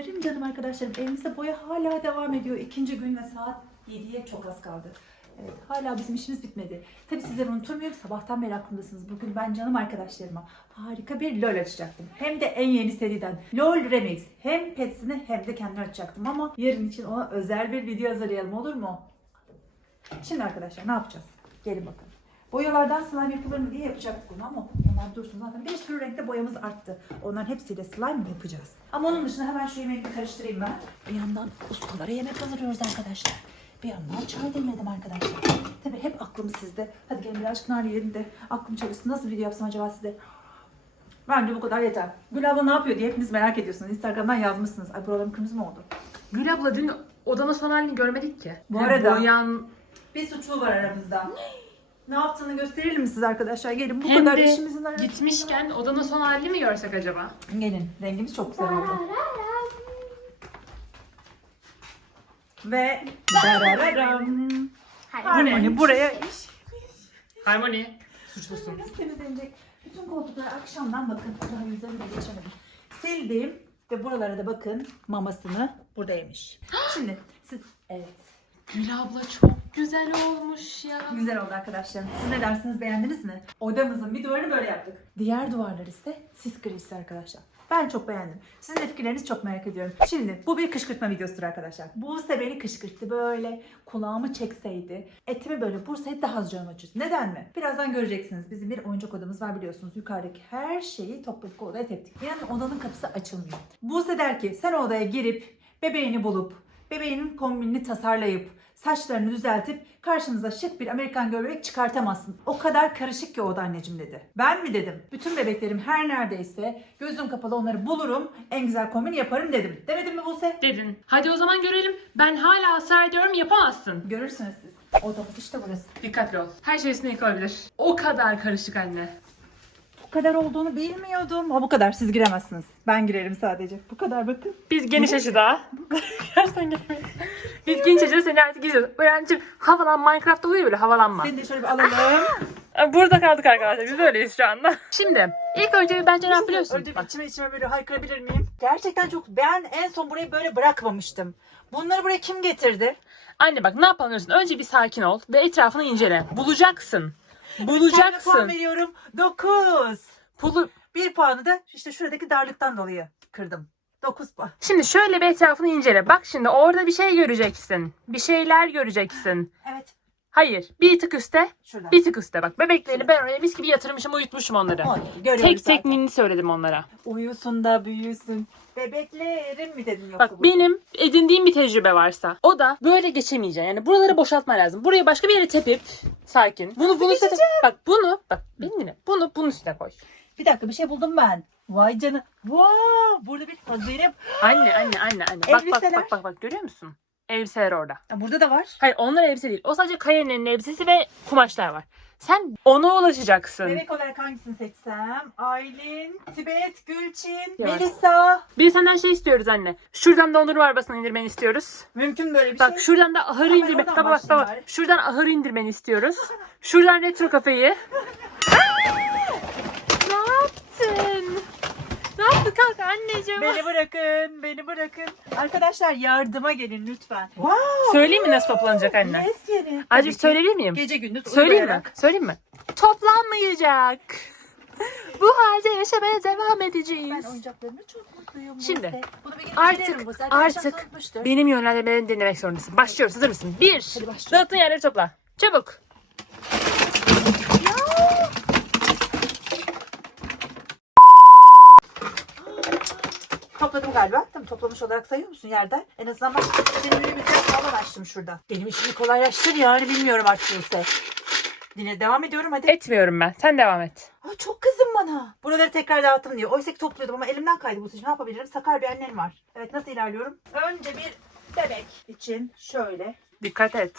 Canlarım canım arkadaşlarım elimizde boya hala devam ediyor. İkinci gün ve saat 7'ye çok az kaldı. Evet, hala bizim işimiz bitmedi. Tabii sizleri unuturmuyorum. Sabahtan beri aklımdasınız. Bugün ben canım arkadaşlarıma harika bir LOL açacaktım. Hem de en yeni seriden. LOL Remix. Hem Pets'ini hem de kendimi açacaktım. Ama yarın için ona özel bir video hazırlayalım olur mu? Şimdi arkadaşlar ne yapacağız? Gelin bakın. Boyalardan slime yapılır mı diye yapacaktık bunu ama onlar dursun zaten bir sürü renkte boyamız arttı. Onların hepsiyle slime yapacağız. Ama onun dışında hemen şu yemeği bir karıştırayım ben. Bir yandan ustalara yemek hazırlıyoruz arkadaşlar. Bir yandan çay demledim arkadaşlar. Tabii hep aklım sizde. Hadi gelin birazcık nar yiyelim de aklım çalışsın. Nasıl video yapsam acaba size? Bence bu kadar yeter. Gül abla ne yapıyor diye hepiniz merak ediyorsunuz. Instagram'dan yazmışsınız. Ay buralarım kırmızı mı oldu? Gül abla dün odana son halini görmedik ki. Bu arada- Boyan... Bir suçlu var aramızda. Ne yaptığını gösterelim mi siz arkadaşlar? Gelin bu Hem kadar de işimizin arasında. Gitmişken odana son halini mi görsek acaba? Gelin. Rengimiz çok güzel oldu. Ve darararam. Harmony buraya Harmony. Suçlusun. Nasıl temizlenecek? Bütün koltukları akşamdan bakın. Daha yüzlerine de geçemedim. Sildim ve buralara da bakın mamasını burada yemiş. Şimdi siz evet. Gül abla çok güzel olmuş ya. Güzel oldu arkadaşlar. Siz ne dersiniz beğendiniz mi? Odamızın bir duvarını böyle yaptık. Diğer duvarlar ise sis grisi arkadaşlar. Ben çok beğendim. Sizin fikirlerinizi çok merak ediyorum. Şimdi bu bir kışkırtma videosudur arkadaşlar. Buse beni kışkırttı böyle kulağımı çekseydi. Etimi böyle vursaydı daha az canım acır. Neden mi? Birazdan göreceksiniz. Bizim bir oyuncak odamız var biliyorsunuz. Yukarıdaki her şeyi topladık odaya teptik. Yani odanın kapısı açılmıyor. Buse der ki sen odaya girip bebeğini bulup bebeğinin kombinini tasarlayıp saçlarını düzeltip karşınıza şık bir Amerikan göbek çıkartamazsın. O kadar karışık ki o da anneciğim dedi. Ben mi dedim? Bütün bebeklerim her neredeyse gözüm kapalı onları bulurum. En güzel kombini yaparım dedim. Demedim mi Buse? Dedin. Hadi o zaman görelim. Ben hala ısrar ediyorum yapamazsın. Görürsünüz siz. Odamız işte burası. Dikkatli ol. Her şey üstüne yıkılabilir. O kadar karışık anne. Bu kadar olduğunu bilmiyordum. Ha bu kadar siz giremezsiniz. Ben girerim sadece. Bu kadar bakın. Biz geniş açıda. Gerçekten gelemeyiz. Biz geniş açıda seni artık izliyoruz. Böyle anneciğim havalan Minecraft'ta oluyor böyle havalanma. Seni de şöyle bir alalım. Burada kaldık arkadaşlar. Biz böyleyiz şu anda. Şimdi ilk önce bence ne yapıyorsun? Önce bir içime içime böyle haykırabilir miyim? Gerçekten çok ben en son burayı böyle bırakmamıştım. Bunları buraya kim getirdi? Anne bak ne yapalım diyorsun? Önce bir sakin ol ve etrafını incele. Bulacaksın. Kendime puan Bulacaksın. veriyorum. 9. Bulu... Bir puanı da işte şuradaki darlıktan dolayı kırdım. 9 puan. Şimdi şöyle bir etrafını incele. Bak şimdi orada bir şey göreceksin. Bir şeyler göreceksin. Evet. Hayır. Bir tık üstte. Şuradan. Bir tık üstte bak. Bebeklerini ben oraya mis gibi yatırmışım uyutmuşum onları. Orada, görüyoruz Tek zaten. tekniğini söyledim onlara. Uyusun da büyüsün. Bebeklerim mi dedin yoksa? Bak bu? benim edindiğim bir tecrübe varsa o da böyle geçemeyeceksin. Yani buraları boşaltman lazım. Burayı başka bir yere tepip sakin. Bunu bunu üstüne, bak bunu bak beni dinle. Bunu bunun üstüne koy. Bir dakika bir şey buldum ben. Vay canına. Wow, burada bir hazine. Anne anne anne anne. Bak bak Elbiseler. bak bak bak görüyor musun? Elbiseler orada. Ha, Burada da var. Hayır onlar elbise değil. O sadece Kayen'in elbisesi ve kumaşlar var. Sen ona ulaşacaksın. Bebek olarak hangisini seçsem? Aylin, Tibet, Gülçin, Yavaş. Melisa. De senden şey istiyoruz anne. Şuradan dondurma arabasını indirmeni istiyoruz. Mümkün böyle bir Bak şey. şuradan da Hemen indirme. oradan Bak bak başlayayım bak. bari. Şuradan ahırı indirmeni istiyoruz. Şuradan retro kafeyi. ne yaptın? Yaptın kanka anneciğim? Beni bırakın, beni bırakın. Arkadaşlar yardıma gelin lütfen. Wow. Söyleyeyim mi nasıl toplanacak anne? Yes yeri. Ki söyleyebilir miyim? Gece gündüz Söyleyeyim mi? uyuyarak. Söyleyeyim mi? Toplanmayacak. Bu halde yaşamaya devam edeceğiz. Ben oyuncaklarımı çok mutluyum. Şimdi, Buse. Bunu bir gün artık- incelerim Buse. Arkadaşlar artık unutmuştur. Benim yönlendirmelerimi dinlemek zorundasın. Başlıyoruz. Hazır mısın? Bir. Hadi başlayalım. Dağıttığın yerleri topla. Çabuk. Topladım galiba. Tamam toplamış olarak sayıyor musun yerden? En azından bak önüme biraz falan açtım şurada. Benim işimi kolaylaştır yani bilmiyorum artık Buse. Yine devam ediyorum hadi. Etmiyorum ben. Sen devam et. Aa, çok kızım bana. Buraları tekrar dağıttım diyor. Oysa ki topluyordum ama elimden kaydı bu seçim. Ne yapabilirim? Sakar bir annem var. Evet nasıl ilerliyorum? Önce bir bebek için şöyle. Dikkat et.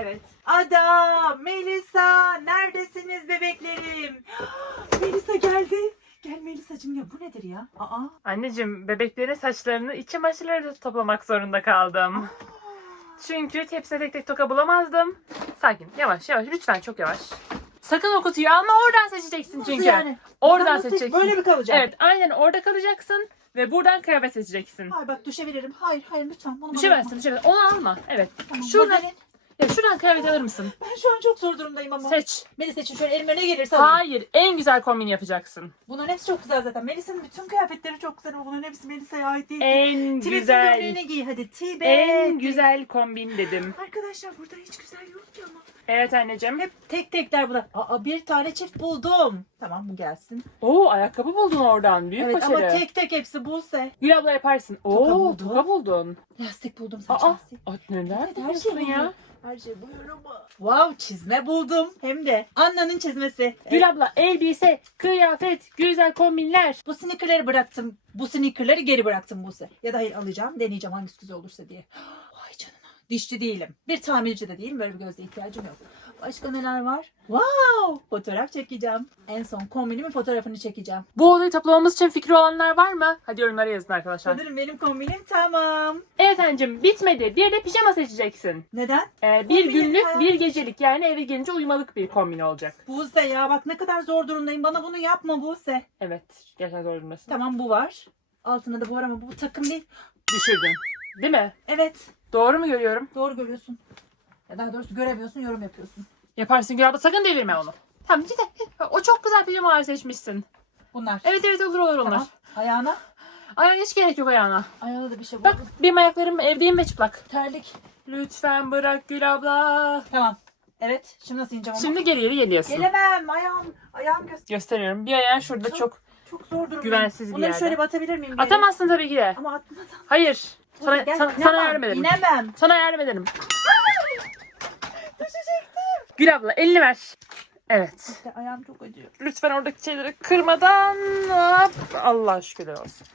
Evet. Ada, Melisa, neredesiniz bebeklerim? Melisa geldi. Gel Melisa'cığım ya bu nedir ya? Aa. Anneciğim bebeklerin saçlarını iç çamaşırları toplamak zorunda kaldım. Çünkü tepside tek tek toka bulamazdım. Sakin. Yavaş yavaş. Lütfen çok yavaş. Sakın o kutuyu alma oradan seçeceksin Nasıl çünkü. yani? Oradan Nasıl- seçeceksin. Böyle mi kalacak? Evet aynen orada kalacaksın. Ve buradan kıyafet seçeceksin. Hayır bak düşebilirim. Hayır hayır lütfen bunu bana Düşemezsin, yapma. düşemezsin. Onu alma. Evet. Tamam, Şuradan, ya şuradan kıyafet alır mısın? Ben şu an çok zor durumdayım ama. Seç. Melis için şöyle elime ne gelirse alayım. Hayır, en güzel kombini yapacaksın. Bunların hepsi çok güzel zaten. Melisa'nın bütün kıyafetleri çok güzel ama bunların hepsi Melisa'ya ait değil. En Tibet'in güzel, gömleğini giy hadi. Tibet. en güzel kombin dedim. Arkadaşlar burada hiç güzel yok ki ama. Evet anneciğim. Hep tek tekler burada. Aa bir tane çift buldum. Tamam bu gelsin. Oo ayakkabı buldun oradan. Büyük evet başarı. ama tek tek hepsi Buse. Gül abla yaparsın. Oo Toka toka, buldum. buldun. Lastik buldum saç Aa, lastik. Aa, neler diyorsun ya? Her şey buyur ama. Wow çizme buldum. Hem de Anna'nın çizmesi. Gül abla elbise, kıyafet, güzel kombinler. Bu sneakerları bıraktım. Bu sneakerları geri bıraktım Buse. Ya da hayır alacağım. Deneyeceğim hangisi güzel olursa diye. Vay canına. Dişçi değilim. Bir tamirci de değilim. Böyle bir gözle ihtiyacım yok. Başka neler var? Wow! Fotoğraf çekeceğim. En son kombinimin fotoğrafını çekeceğim. Bu odayı toplamamız için fikri olanlar var mı? Hadi yorumlara yazın arkadaşlar. Sanırım benim kombinim tamam. Evet anneciğim bitmedi. Bir de pijama seçeceksin. Neden? Ee, bir Kombinin günlük, hayat- bir gecelik yani eve gelince uyumalık bir kombin olacak. Buse ya bak ne kadar zor durumdayım. Bana bunu yapma Buse. Evet, gerçekten zor durumdasın. Tamam bu var. Altında da bu var ama bu takım değil. Düşürdün. Değil mi? Evet. Doğru mu görüyorum? Doğru görüyorsun. Ya daha doğrusu göremiyorsun, yorum yapıyorsun. Yaparsın Gül abla sakın devirme onu. Tamam cidden. O çok güzel pijamalar seçmişsin. Bunlar. Evet evet olur olur onlar. Tamam. Ayağına. Ay hiç gerek yok ayağına. Ayağına da bir şey Bak buldum. benim ayaklarım evdeyim ve çıplak. Terlik. Lütfen bırak Gül abla. Tamam. Evet. Şimdi nasıl ineceğim onu? Şimdi geri geri geliyorsun. Gelemem. Ayağım. Ayağım göster. Gösteriyorum. Bir ayağın şurada Çok- çok. Çok zor durumdayım. Güvensiz bir Bunları yerde. şöyle batabilir miyim? geri? Atamazsın tabii ki de. Ama atmadan. Hayır. Sana, Gel, sana, inemem, sana yardım ederim. İnemem. Sana yardım Gül abla elini ver. Evet. İşte ayağım çok acıyor. Lütfen oradaki şeyleri kırmadan. Hop. Allah şükürler olsun.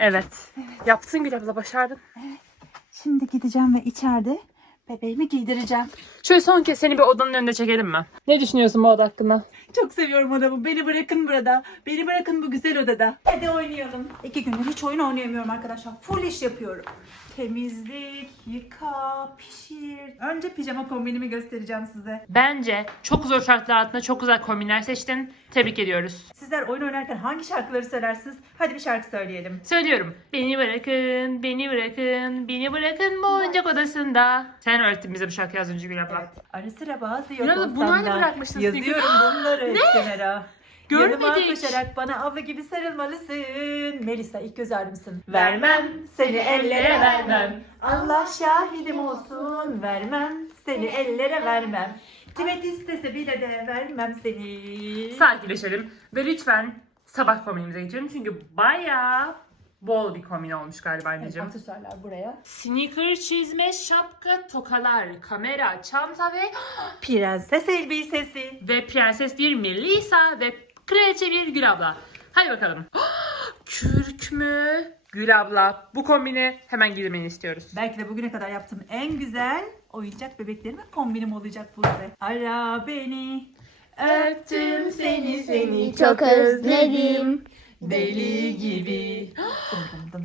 Evet. Yaptın Gül abla başardın. Şimdi gideceğim ve içeride bebeğimi giydireceğim. Şöyle son kez seni bir odanın önünde çekelim mi? Ne düşünüyorsun bu oda hakkında? Çok seviyorum odamı. Beni bırakın burada. Beni bırakın bu güzel odada. Hadi oynayalım. İki gündür hiç oyun oynayamıyorum arkadaşlar. Full iş yapıyorum. Temizlik, yıka, pişir. Önce pijama kombinimi göstereceğim size. Bence çok zor şartlar altında çok güzel kombinler seçtin. Tebrik ediyoruz. Sizler oyun oynarken hangi şarkıları söylersiniz? Hadi bir şarkı söyleyelim. Söylüyorum. Beni bırakın, beni bırakın, beni bırakın bu oyuncak odasında. Sen öğrettin bize bu şarkıyı az önce Gül abla. Evet. Ara sıra bazı yok Gül abla, olsam bunu hani da bırakmıştın Yazıyorum bunları kenara. Görmedik. Yanıma koşarak bana abla gibi sarılmalısın. Melisa ilk göz ağrımsın. Vermem, seni ellere vermem. Allah şahidim olsun vermem. Seni ellere vermem. Tibet istese bile de vermem seni. Sakinleşelim ve lütfen sabah kombinimize geçelim. Çünkü bayağı bol bir kombin olmuş galiba Evet, anneciğim. aksesuarlar buraya. Sneaker, çizme, şapka, tokalar, kamera, çanta ve Prenses elbisesi. ve prenses bir Melisa ve kraliçe bir Gül abla. Hadi bakalım. Kürk mü? Gül abla bu kombini hemen giydirmeni istiyoruz. Belki de bugüne kadar yaptığım en güzel oyuncak bebeklerime kombinim olacak bu size. Ara beni. Öptüm seni seni çok özledim. Deli gibi.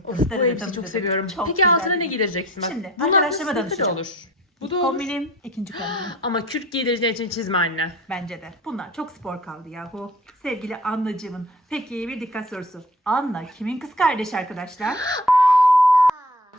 Of, bu elbiseyi çok seviyorum. Çok Peki güzel. altına ne giydireceksin? Şimdi, Bunun arkadaşlarıma altına danışacağım. olur. Bu da olur. Kombinim ikinci kombinim. Ama kürk giydireceğin için çizme anne. Bence de. Bunlar çok spor kaldı yahu. Sevgili Annacığımın. Peki bir dikkat sorusu. Anna kimin kız kardeşi arkadaşlar?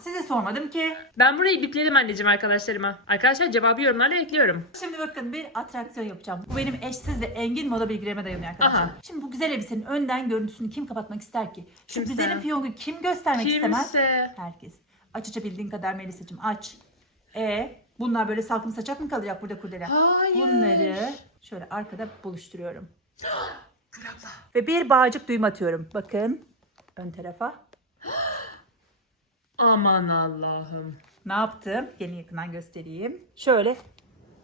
Size sormadım ki. Ben burayı bipledim anneciğim arkadaşlarıma. Arkadaşlar cevabı yorumlarla bekliyorum. Şimdi bakın bir atraksiyon yapacağım. Bu benim eşsiz ve engin moda bilgilerime dayanıyor arkadaşlar. Aha. Şimdi bu güzel elbisenin önden görüntüsünü kim kapatmak ister ki? Şu Kimse. güzelim fiyongu kim göstermek istemez? Kimse. Herkes. Aç açabildiğin kadar Melisa'cığım aç. E bunlar böyle salkım saçak mı kalacak burada kurdeler? Hayır. Bunları şöyle arkada buluşturuyorum. Ve bir bağcık düğüm atıyorum. Bakın ön tarafa. Aman Allah'ım. Ne yaptım? Gelin yakından göstereyim. Şöyle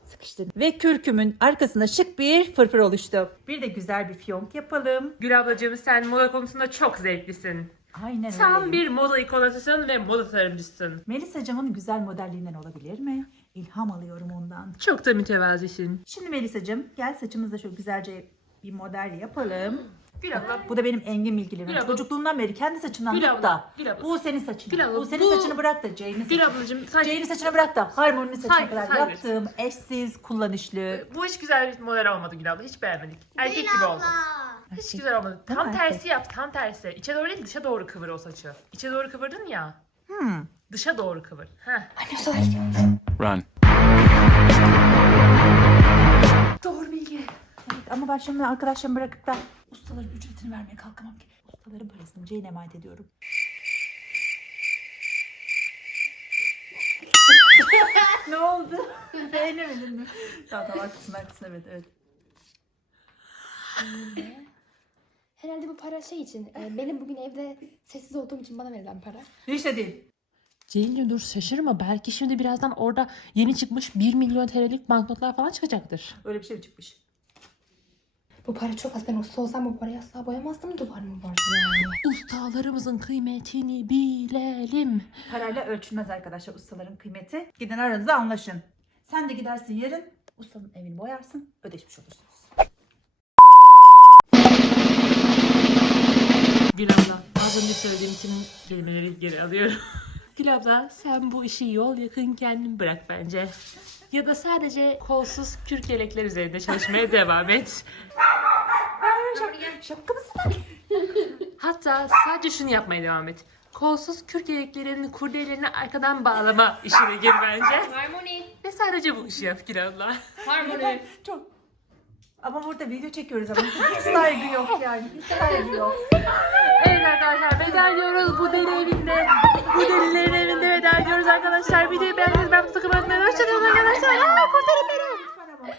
sıkıştırdım. Ve kürkümün arkasında şık bir fırfır oluştu. Bir de güzel bir fiyonk yapalım. Gül ablacığım sen moda konusunda çok zevklisin. Aynen Tam öyle. bir moda ikonasısın ve moda tasarımcısın. Melisa Cam'ın güzel modelliğinden olabilir mi? İlham alıyorum ondan. Çok da mütevazisin. Şimdi Melisa'cığım gel saçımızda şöyle güzelce bir model yapalım. Gül abla. Bu da benim engin bilgilerim. Gül abla. Çocukluğumdan beri kendi saçından Gül tut abla, da. Gül abla. Bu senin saçın. Gül abla, Bu senin bu- saçını bırak da Jane'in saçını. Gül ablacığım sakin. Jane'in saçını bırak da Harmony'nin saçına Saygı, kadar saygı. yaptığım eşsiz, kullanışlı. Bu hiç güzel bir model olmadı Gül abla. Hiç beğenmedik. Erkek gibi oldu. Hiç Erkek- güzel olmadı. Tam mi? tersi yap, tam tersi. İçe doğru değil, dışa doğru kıvır o saçı. İçe doğru kıvırdın ya, Hmm. dışa doğru kıvır. Heh. Run. Ama ben şimdi arkadaşlarımı bırakıp da ustaların ücretini vermeye kalkamam ki. Ustaların parasını Ceyl'e emanet ediyorum. ne oldu? Beğenemedin mi? Tamam tamam haklısın haklısın evet evet. Herhalde bu para şey için. e, benim bugün evde sessiz olduğum için bana verilen para. Hiç de değil. Ceylin dur şaşırma. Belki şimdi birazdan orada yeni çıkmış 1 milyon TL'lik banknotlar falan çıkacaktır. Öyle bir şey mi çıkmış? Bu para çok az. Ben usta olsam bu parayı asla boyamazdım. Duvarımı vardı yani. Ustalarımızın kıymetini bilelim. Parayla ölçülmez arkadaşlar ustaların kıymeti. Gidin aranızda anlaşın. Sen de gidersin yarın ustanın evini boyarsın ödeşmiş olursunuz. Gül abla az önce söylediğim tüm kelimeleri geri alıyorum. Gül abla sen bu işi yol yakın kendin bırak bence. Ya da sadece kolsuz kürk yelekler üzerinde çalışmaya devam et. Şapka mısın? Hatta sadece şunu yapmaya devam et. Kolsuz kürk yeleklerinin kurdelerini arkadan bağlama işine gir bence. Harmony. Ve sadece bu işi yap Gül abla. Harmony. Çok. Ama burada video çekiyoruz ama hiç saygı yok yani. Hiç saygı yok. Evet arkadaşlar veda ediyoruz bu deli evinde. Bu delilerin evinde veda ediyoruz arkadaşlar. Videoyu beğendiyseniz ben bu takımı atmayı. Hoşçakalın arkadaşlar. Aa, kurtarın beni.